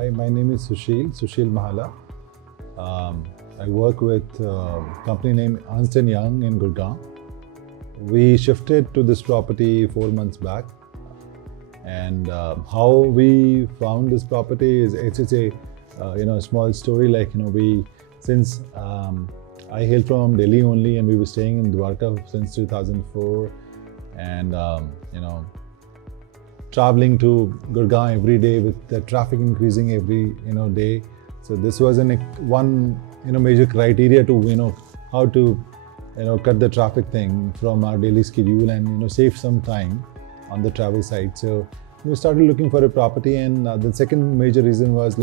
Hi, my name is Sushil Mahala. I work with a company named Ernst & Young in Gurgaon. We shifted to this property 4 months back. And how we found this property is it's a small story. Since I hail from Delhi only, and we were staying in Dwarka since 2004, and traveling to Gurgaon every day with the traffic increasing every day. So this was one major criteria to how to cut the traffic thing from our daily schedule and save some time on the travel side. So we started looking for a property, and the second major reason was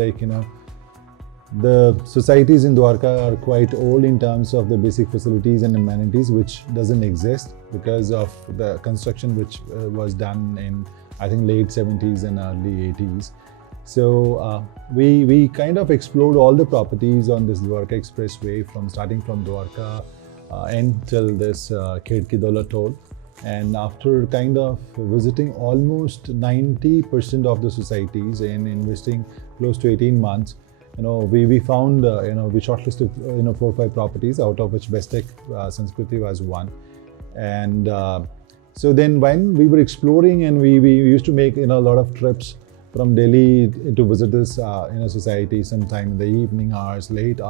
the societies in Dwarka are quite old in terms of the basic facilities and amenities, which doesn't exist because of the construction which was done in I think late 70s and early 80s. So we kind of explored all the properties on this Dwarka Expressway starting from Dwarka until this Khedki Daula toll. And after kind of visiting almost 90% of the societies and investing close to 18 months, we found, we shortlisted, 4 or 5 properties, out of which Best Tech Sanskriti was one. And so then when we were exploring, and we used to make, a lot of trips from Delhi to visit this, society sometime in the evening hours, late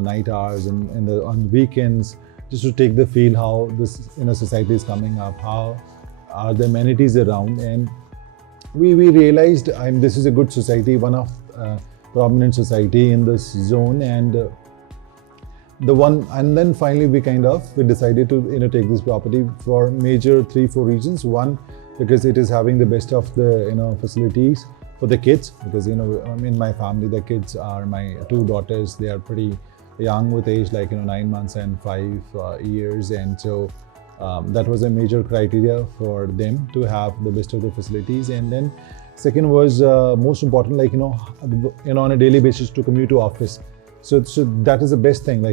night hours, and on weekends, just to take the feel how this, society is coming up, how are the amenities around. And we realized this is a good society, one of prominent society in this zone, and then finally we decided to take this property for major 3-4 reasons. One, because it is having the best of the facilities for the kids, because in my family the kids are my 2 daughters. They are pretty young with age 9 months and 5 years, and so that was a major criteria for them to have the best of the facilities. And then second was most important, on a daily basis to commute to office. So that is the best thing.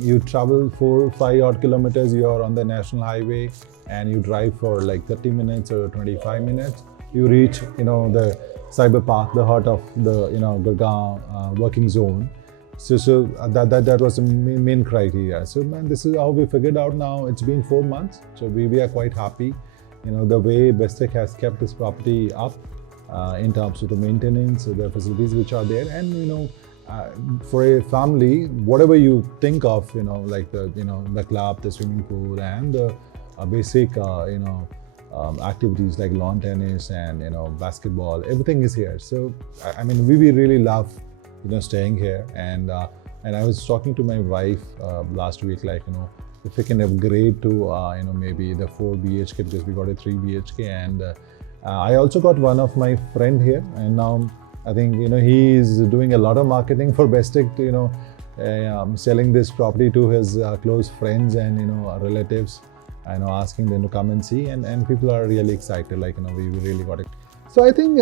You travel 4-5 odd kilometers, you are on the national highway, and you drive for 30 minutes or 25 minutes. You reach the cyber park, the heart of the Gurgaon working zone. So that was the main criteria. So man, this is how we figured out. Now it's been 4 months, so we are quite happy. The way Best Tech has kept this property up in terms of the maintenance, the facilities which are there, and for a family, whatever you think of, the club, the swimming pool, and the basic, activities like lawn tennis and basketball, everything is here. So we really love staying here. And I was talking to my wife last week, if we can upgrade to maybe the 4 BHK, because we got a 3 BHK, and I also got one of my friend here, and now I think he is doing a lot of marketing for Best Tech, selling this property to his close friends and relatives, asking them to come and see, and people are really excited. We really got it. So I think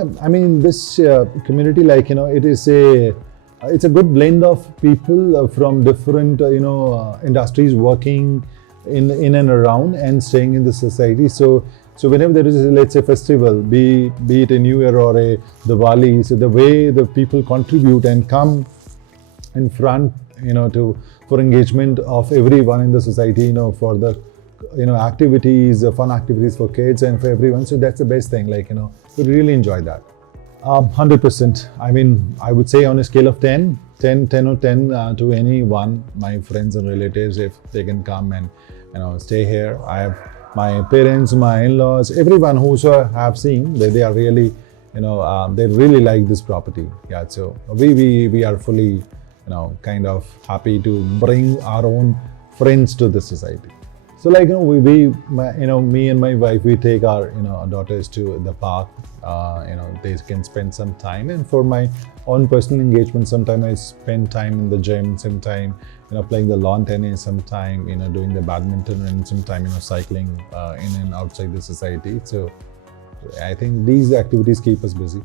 this community, it's a good blend of people from different industries working in and around and staying in the society. So whenever there is, let's say, festival, be it a New Year or a Diwali, so the way the people contribute and come in front, for engagement of everyone in the society, for the, activities, fun activities for kids and for everyone. So that's the best thing, we really enjoy that. 100%. I would say on a scale of 10 or 10 to anyone, my friends and relatives, if they can come and, stay here. I have my parents, my in-laws, everyone who have seen, they are really, they really like this property. Yeah, so we are fully, kind of happy to bring our own friends to the society. So me and my wife, we take our daughters to the park. They can spend some time, and for my own personal engagement, sometimes I spend time in the gym, sometime playing the lawn tennis, sometime doing the badminton, and sometime cycling in and outside the society. So I think these activities keep us busy.